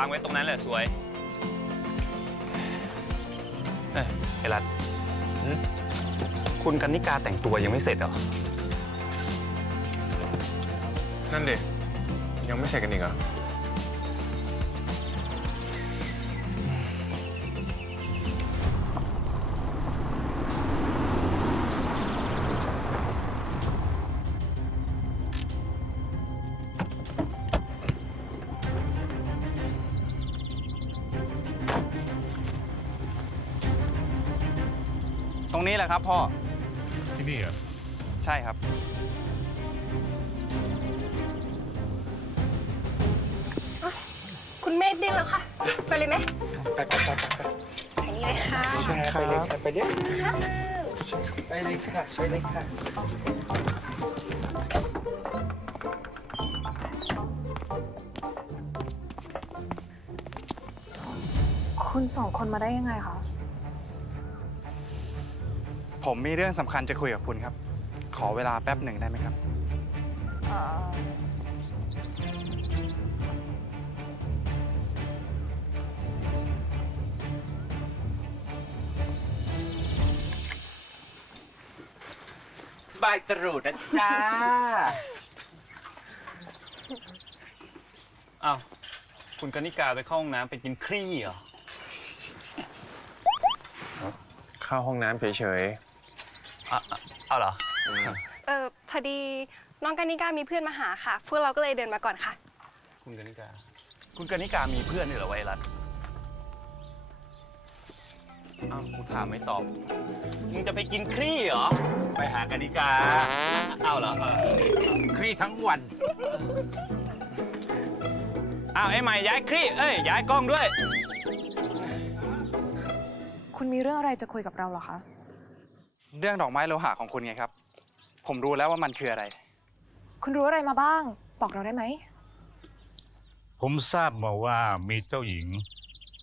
างไว้ตรงนั้นแหละสวยเอ้ยไอ้รัตคุณกันนิกาแต่งตัวยังไม่เสร็จเหรอ นั่นเด็ยังไม่เสร็จกันอีกเหรอต รงนี้แหละครับพ่อ ที่นี่เหรอใช่ครับ คุณเมฆดิ้นแล้วค่ะ ไปเลยไหมไปไปไปไปไปนี่เลยค่ะไปเลยค่ะไปเลยไปเลยค่ะไปเลยค่ะคุณสองคนมาได้ยังไงคะ ผมมีเรื่องสำคัญจะคุยกับคุณครับ ขอเวลาแป๊บหนึ่งได้ไหมครับ เอ่อสบายตรูดนะจ้า อ้าว คุณกันนิกาไปเข้าห้องน้ำไปกินครี่เหรอ เข้าห้องน้ำเฉย อะอะเอาเหรอ เออพอดีน้องกานิกามีเพื่อนมาหาค่ะ พวกเราก็เลยเดินมาก่อนค่ะ คุณกันนิกา คุณกันนิกามีเพื่อนด้วยเหรอวะไอ้รัตอ้าวกูถามไม่ตอบ มึงจะไปกินครี่เหรอ ไปหากันนิกา เอาเหรอเออครีทั้งวัน อ้าวไอ้ใหม่ย้ายครี่เอ้ยย้ายกล้องด้วย คุณมีเรื่องอะไรจะคุยกับเราเหรอคะ เรื่องดอกไม้โลหะของคุณไงครับ ผมรู้แล้วว่ามันคืออะไร คุณรู้อะไรมาบ้าง บอกเราได้ไหม ผมทราบมาว่ามีเจ้าหญิง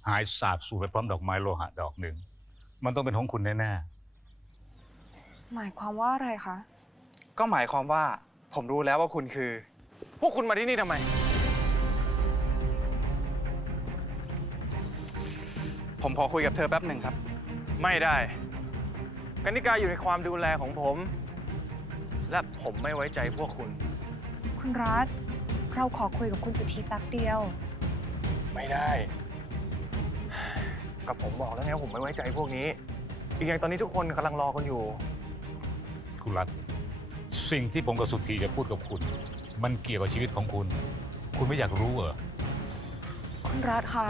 หายสาบสูญไปพร้อมดอกไม้โลหะดอกหนึ่ง มันต้องเป็นของคุณแน่หมายความว่าอะไรคะ ก็หมายความว่า ผมรู้แล้วว่าคุณคือๆพวกคุณมาที่นี่ทำไม ผมขอคุยกับเธอแป๊บหนึ่งครับ ไม่ได้ กนิกาอยู่ในความดูแลของผม และผมไม่ไว้ใจพวกคุณ คุณรัฐ เราขอคุยกับคุณสุธีแป๊บเดียว ไม่ได้ กับผมบอกแล้วไงว่าผมไม่ไว้ใจพวกนี้ อีกอย่างตอนนี้ทุกคนกำลังรอคุณอยู่ๆคุณรัตสิ่งที่ผมกับสุธีจะพูดกับคุณ มันเกี่ยวกับชีวิตของคุณ คุณไม่อยากรู้เหรอ คุณรัฐคะ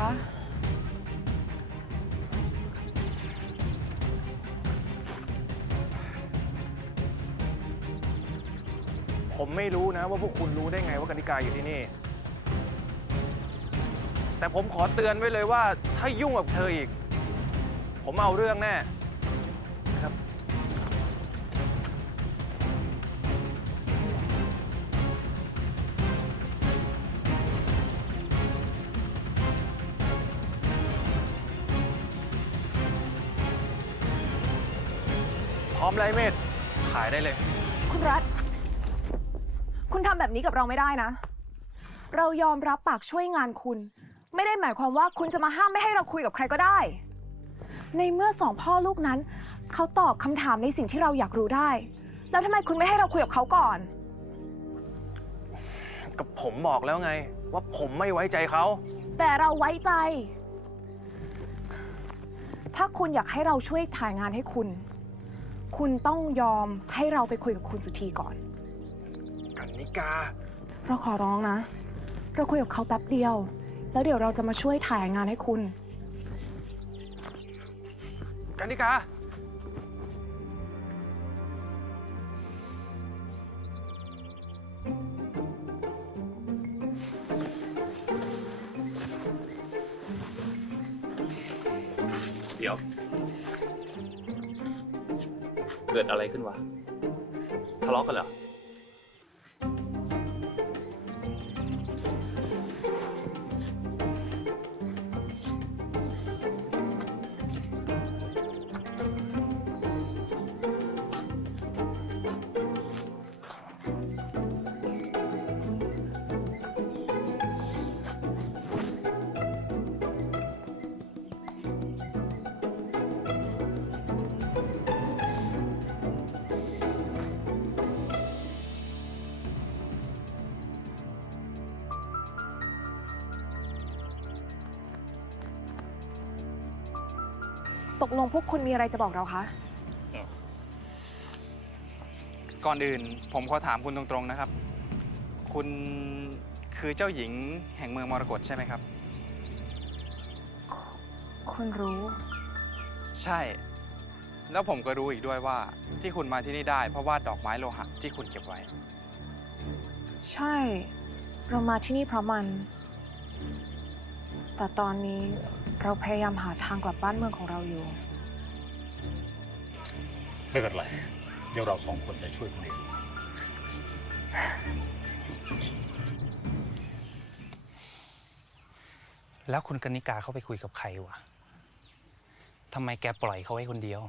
ผมไม่รู้นะว่าพวกคุณรู้ได้ไงว่ากนิกาอยู่ที่นี่ แต่ผมขอเตือนไว้เลยว่า ถ้ายุ่งกับเธออีก ผมเอาเรื่องแน่ครับพร้อมไรเมธขายได้เลย คุณรัฐ คุณทำแบบนี้กับเราไม่ได้นะ เรายอมรับปากช่วยงานคุณ ไม่ได้หมายความว่าคุณจะมาห้ามไม่ให้เราคุยกับใครก็ได้ ในเมื่อสองพ่อลูกนั้น เขาตอบคำถามในสิ่งที่เราอยากรู้ได้ แล้วทำไมคุณไม่ให้เราคุยกับเขาก่อน กับผมบอกแล้วไง ว่าผมไม่ไว้ใจเขา แต่เราไว้ใจ ถ้าคุณอยากให้เราช่วยถ่ายงานให้คุณ คุณต้องยอมให้เราไปคุยกับคุณสุธีก่อนกั นนิกา เราขอร้องนะ เราคุยกับเขาแป๊บเดียว แล้วเดี๋ยวเราจะมาช่วยถ่ายงานให้คุณ กันนิกา เดี๋ยว เกิดอะไรขึ้นวะ ทะเลาะกันเหรอ ตกลงพวกคุณมีอะไรจะบอกเราคะ ก่อนอื่นผมขอถามคุณตรงๆนะครับ คุณคือเจ้าหญิงแห่งเมืองมรกตใช่ไหมครับ คุณรู้ ใช่ แล้วผมก็รู้อีกด้วยว่าที่คุณมาที่นี่ได้ เพราะว่าดอกไม้โลหะที่คุณเก็บไว้ ใช่ เรามาที่นี่เพราะมัน แต่ตอนนี้ เราพยายามหาทางกลับบ้านเมืองของเราอยู่ ไม่เป็นไร เดี๋ยวเราสองคนจะช่วยคุณเอง แล้วคุณกนิกาเข้าไปคุยกับใครวะทำไมแกปล่อยเขาไว้คนเดียว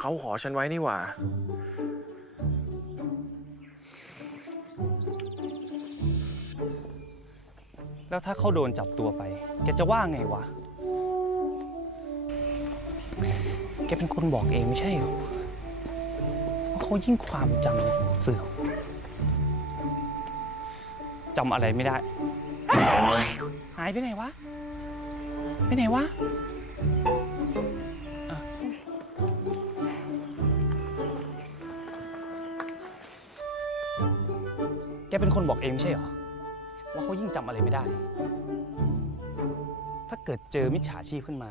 เขาขอฉันไว้นี่หว่า แล้วถ้าเขาโดนจับตัวไป แกจะว่าไงวะ แกเป็นคนบอกเองไม่ใช่เหรอว่าเขายิ่งความจำเสื่อมจำอะไรไม่ได้ หายไปไหนวะ ไปไหนวะ เป็นคนบอกเองไม่ใช่เหรอ ว่าเขายิ่งจำอะไรไม่ได้ ถ้าเกิดเจอมิจฉาชีพขึ้นมา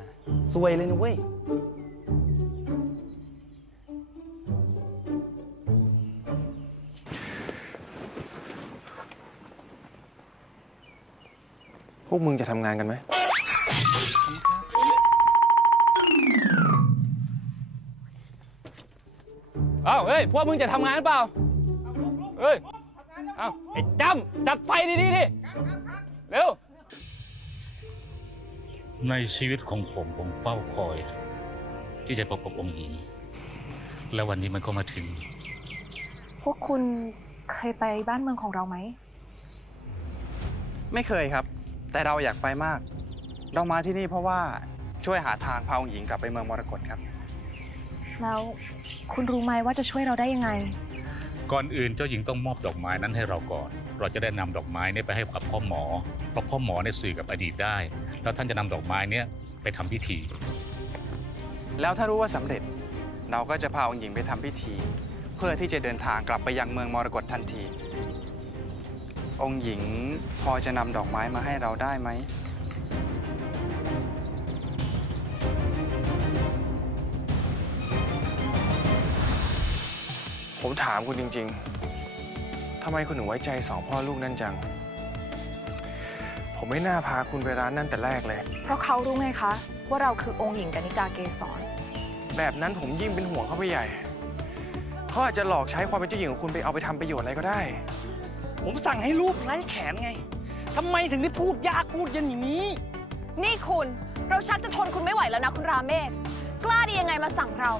ซวยเลยนะเว้ย พวกมึงจะทำงานกันไหม อ้าว เฮ้ย พวกมึงจะทำงานหรือเปล่าเฮ้ย อ้าวไอ้จำจัดไฟดีๆดิเร็ว ในชีวิตของผมผมเฝ้าคอย ที่จะพบกับองค์หญิง และวันนี้มันก็มาถึง พวกคุณเคยไปบ้านเมืองของเราไหม ไม่เคยครับ แต่เราอยากไปมาก เรามาที่นี่เพราะว่าช่วยหาทางพาองค์หญิงกลับไปเมืองมรกตครับ แล้วคุณรู้ไหมว่าจะช่วยเราได้ยังไง ก่อนอื่นเจ้าหญิงต้องมอบดอกไม้นั้นให้เราก่อน เราจะได้นำดอกไม้นี้ไปให้กับพ่อหมอ เพราะพ่อหมอในสื่อกับอดีตได้ แล้วท่านจะนำดอกไม้นี้ไปทำพิธี แล้วถ้ารู้ว่าสำเร็จเราก็จะพาองค์หญิงไปทำพิธี เพื่อที่จะเดินทางกลับไปยังเมืองมรกตทันที องค์หญิงพอจะนำดอกไม้มาให้เราได้ไหม ผมถามคุณจริง ๆ ทำไมคุณถึงไว้ใจสองพ่อลูกนั่นจัง ผมไม่น่าพาคุณไปร้านนั่นแต่แรกเลย เพราะเขารู้ไงคะ ว่าเราคือองค์หญิงกนิกาเกษรแบบนั้นผมยิ่งเป็นห่วงเขาไปใหญ่ เขาอาจจะหลอกใช้ความเป็นเจ้าหญิงของคุณไปเอาไปทำประโยชน์อะไรก็ได้ ผมสั่งให้รูปไร้แขนไง ทำไมถึงได้พูดยากพูดเย็นอย่างนี้ นี่คุณ เราชักจะทนคุณไม่ไหวแล้วนะคุณราเมศ กล้าดียังไงมาสั่งเรา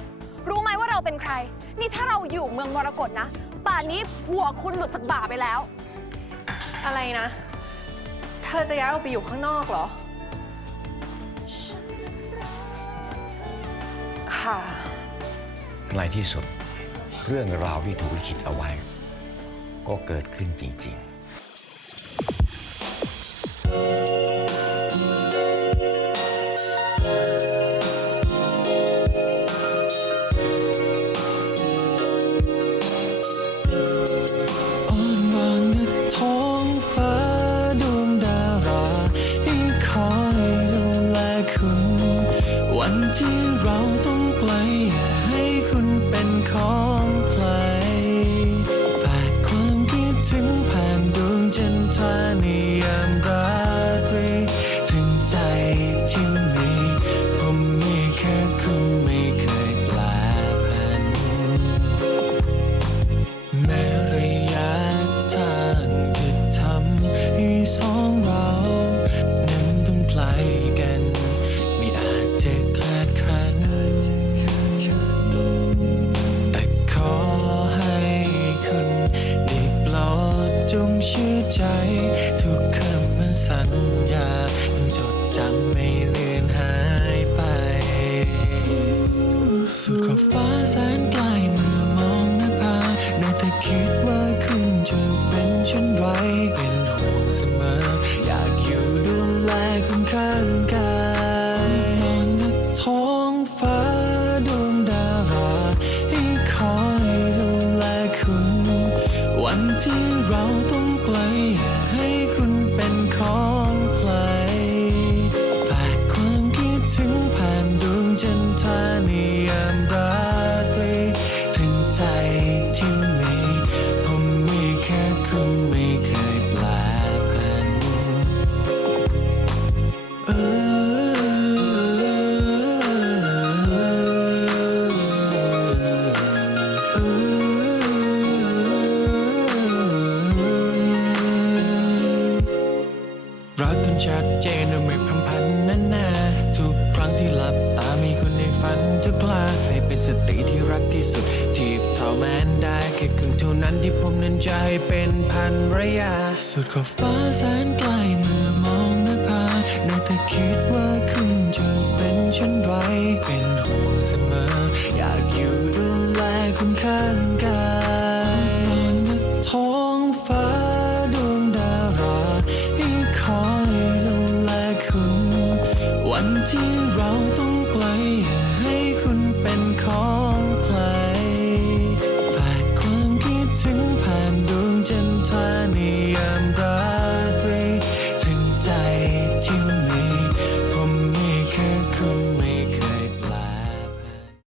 รู้ไหมว่าเราเป็นใคร นี่ถ้าเราอยู่เมืองมรกตนะ ป่านนี้หัวคุณหลุดจากบ่าไปแล้ว อะไรนะ เธอจะย้ายออกไปอยู่ข้างนอกเหรอ ค่ะ ในที่สุด เรื่องราวที่ถูกลิขิตเอาไว้ ก็เกิดขึ้นจริง ๆ เสติที่รักที่สุด ที่เท่าแมนได้แค่ครึ่งเท่านั้นที่ผมนั้นจะให้เป็นพันระยาสุดขอบฟ้าแสนไกลเมื่อมองหน้าผาได้แต่คิดว่าคุณจะเป็นเช่นไรเป็นห่วงเสมอ อยากอยู่ดูแลคุณข้างกายนอนหน้าท้องฟ้าดวงดาราให้คอยดูแลคุณวันที่